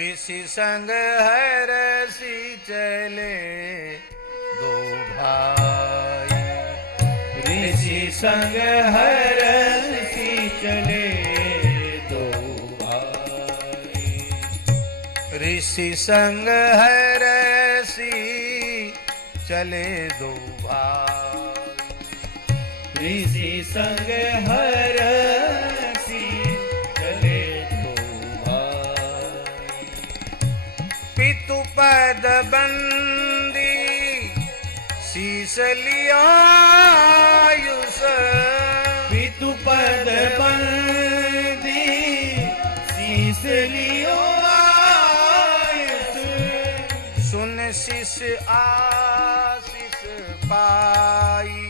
ऋषि संग हरसी चले दो भाई, ऋषि संग हरसी चले दो भाई, ऋषि संग हरसी चले दो भाई, ऋषि संग हरसी चले दो भाई, पितु पद बंदी शीस लिया आयुष, पितु पद बंदी शीस लियो आयुष, सुन शिष आशीष पाई,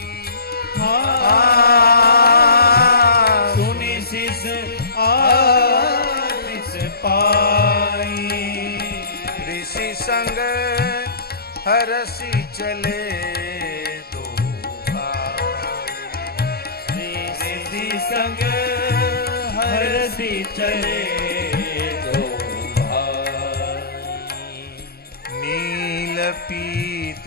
सुनि शिष आशीष पाई, ऋषि संग हरसी चले दो भाई, ऋषि संग हरसी चले दो भाई, नील पीत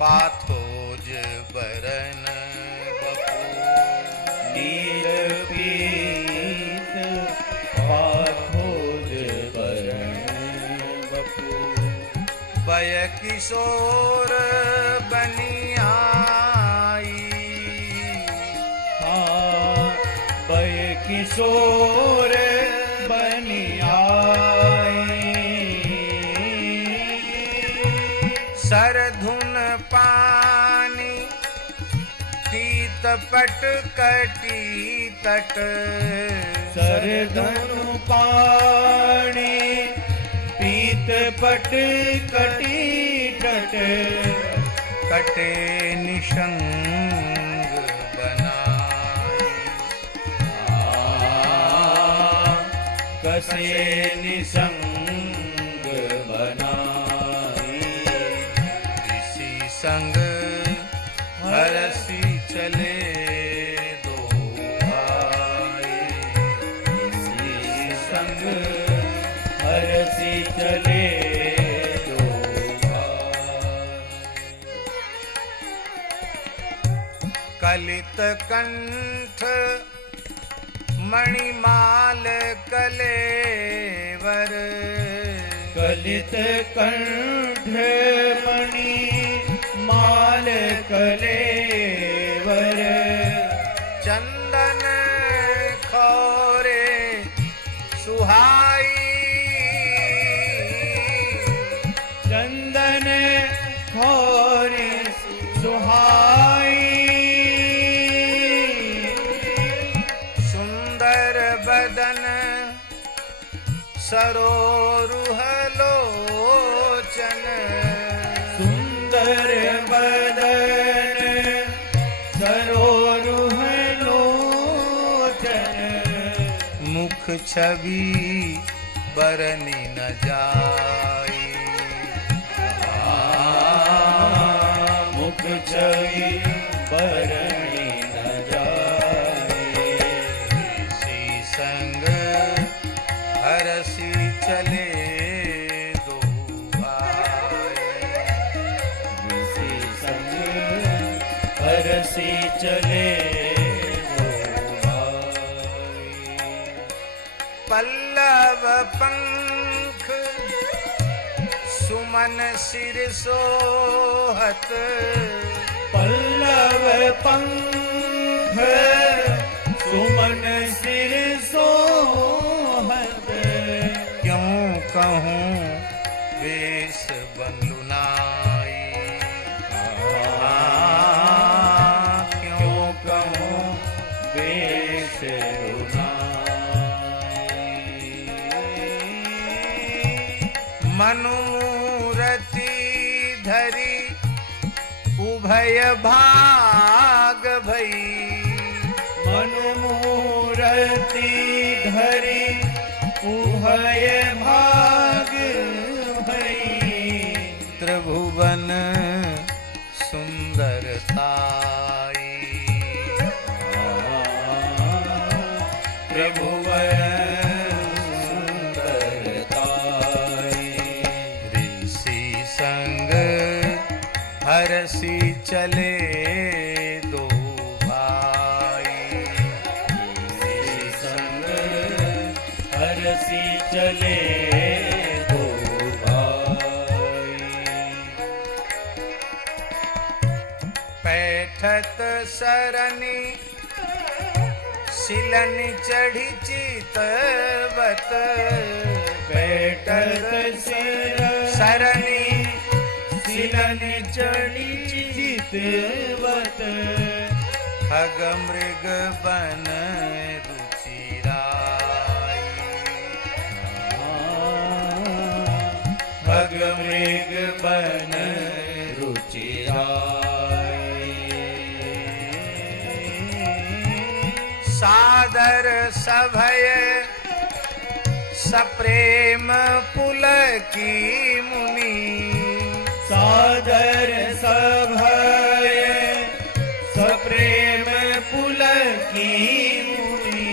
पाथोज बरन बपू, नील पीत पाथोज बरन बपू, बय किशोर बनियाई, बय किशोर बनियाई, सरधुन पानी पीत पट कटी तट, सरधनु पाणी पीत पट कटी तट, कटे निशंग बनाई, कसे निसंग बनाई, ऋषि संग हरसी चले दो भाई, ऋषि संग हरसी चले दो भाई, कलित कंठ मणिमाल कलेवर, कलित कंठ मणि माल कलेवर, चंदन खौरे सुहाई, चंदन खोरे सुहाई, सुंदर बदन सरोरुह लोचन, सुंदर बदन सरोरुह लोचन, मुख छवि बरनी न जाई, मुख छवि बरनी न जाए, ऋषि संग हरसी चले दो भाई, ऋषि संग हरसी चले दो भाई, पल्लव पंख सुमन सिर सोहत, पल्लव पंख सुमन सिर सोहत, क्यों कहूँ वेश बंदुनाई, क्यों कहूँ वेश मनुमूरति धरी उभय भाग भई, मनुमूरति धरी उभय भाग भई, त्रिभुवन सुंदर सुंदरताई। प्रभुवर सुंदरताई। ऋषि संग हरसी चले दो भाई। ऋषि संग हरसी चले दो भाई। पैठत सरनी सिलन चढ़ी चितवत। बैठत सरनी सिलन चढ़ी चितवत। खग मृग बन रुचिराई। खग मृग बन रुचिराई। सादर सभय सप्रेम पुलकी मुनि। सादर सभय सप्रेम पुलकी मुनि।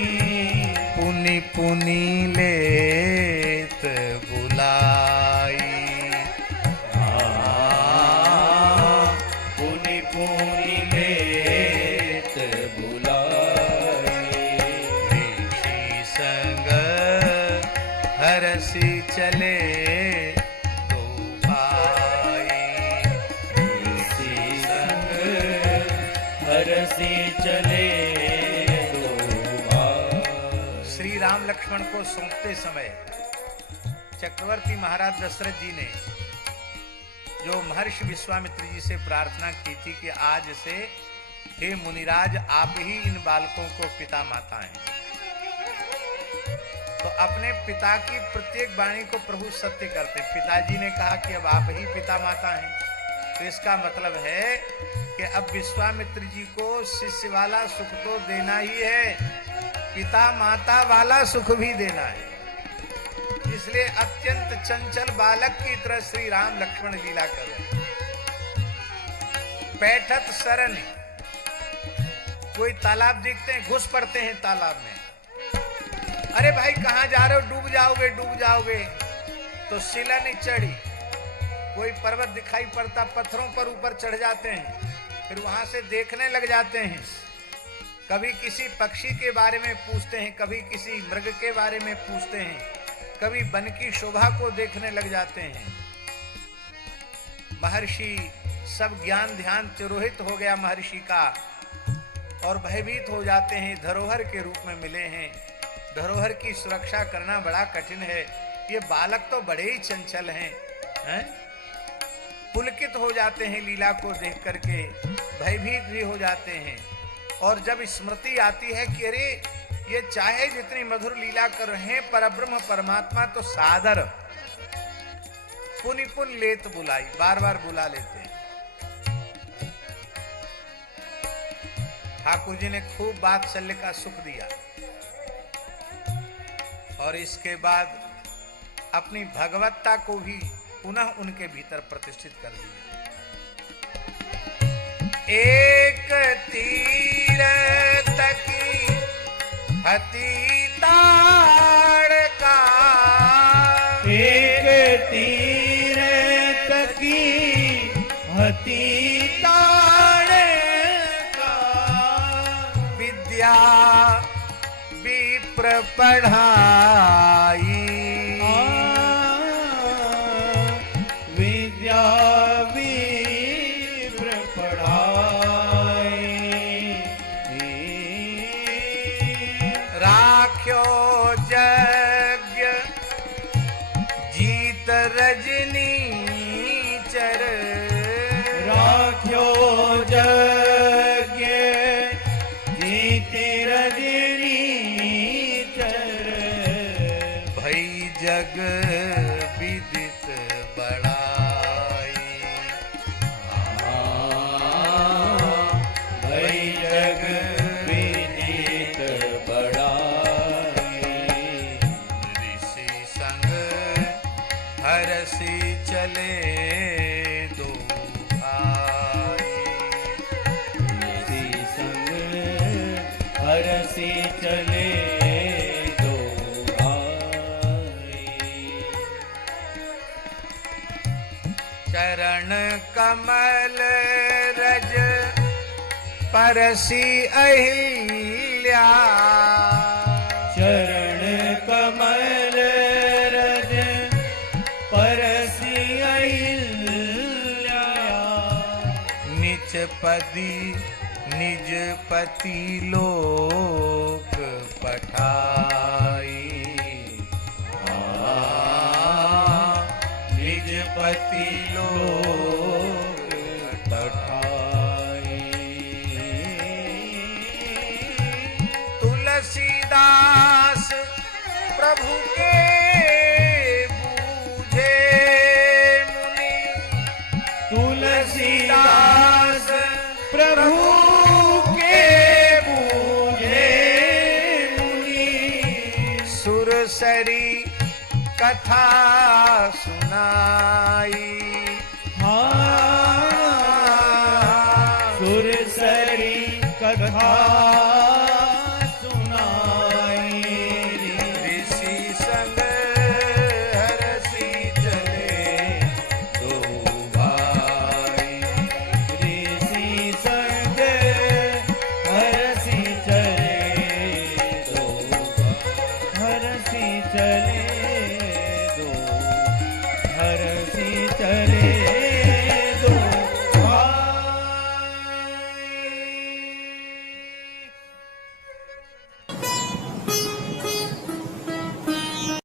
पुनि पुनि लेत बुलाई। पुनि पुनि लेत बुलाई। ऋषि संग हरसी चले दो भाई। ऋषि संग हरसी चले दो भाई। श्री राम लक्ष्मण को सौंपते समय चक्रवर्ती महाराज दशरथ जी ने जो महर्षि विश्वामित्र जी से प्रार्थना की थी कि आज से हे मुनिराज आप ही इन बालकों को पिता माता हैं, तो अपने पिता की प्रत्येक वाणी को प्रभु सत्य करते। पिताजी ने कहा कि अब आप ही पिता माता हैं, तो इसका मतलब है कि अब विश्वामित्र जी को शिष्य वाला सुख तो देना ही है, पिता माता वाला सुख भी देना है। इसलिए अत्यंत चंचल बालक की तरह श्री राम लक्ष्मण लीला कर रहे हैं। पैठत सरन, कोई तालाब देखते हैं घुस पड़ते हैं तालाब में। अरे भाई कहां जा रहे हो, डूब जाओगे डूब जाओगे। तो शिला नहीं चढ़ी, कोई पर्वत दिखाई पड़ता पत्थरों पर ऊपर चढ़ जाते हैं, फिर वहां से देखने लग जाते हैं। कभी किसी पक्षी के बारे में पूछते हैं, कभी किसी मृग के बारे में पूछते हैं, कभी वन की शोभा को देखने लग जाते हैं। महर्षि सब ज्ञान ध्यान तिरोहित हो गया महर्षि का और भयभीत हो जाते हैं। धरोहर के रूप में मिले हैं, धरोहर की सुरक्षा करना बड़ा कठिन है। ये बालक तो बड़े ही चंचल हैं, हैं? पुलकित हो जाते हैं लीला को देख करके, भयभीत भी हो जाते हैं। और जब स्मृति आती है कि अरे ये चाहे जितनी मधुर लीला कर रहे हैं, परब्रह्म परमात्मा तो सादर पुनि पुन लेत बुलाई, बार बार बुला लेते हैं। ठाकुर जी ने खूब वात्सल्य का सुख दिया और इसके बाद अपनी भगवत्ता को भी पुनः उनके भीतर प्रतिष्ठित कर दिया। एक तीर तकी हती ताड़का। एक तीर तकी हती ताड़का। विद्या विप्र पढ़ाई। विद्या विप्र पढ़ाई। राख्यो यज्ञ जीत रजनी चर। राख्यो यज्ञ जीत रजनी चर। परसी चले दो भाई। चरण कमल रज परसी अहिल्या, चरण कमल रज परसी अहिल्या। निच पदी निज पति लोक पठाई, निज पति लोक पठाई। तुलसीदास प्रभु के बूझे मुनि, तुलसीदास प्रभु के बूझे मुनि। सुरसरी कथा सुनाई, हाँ सुरसरी कथा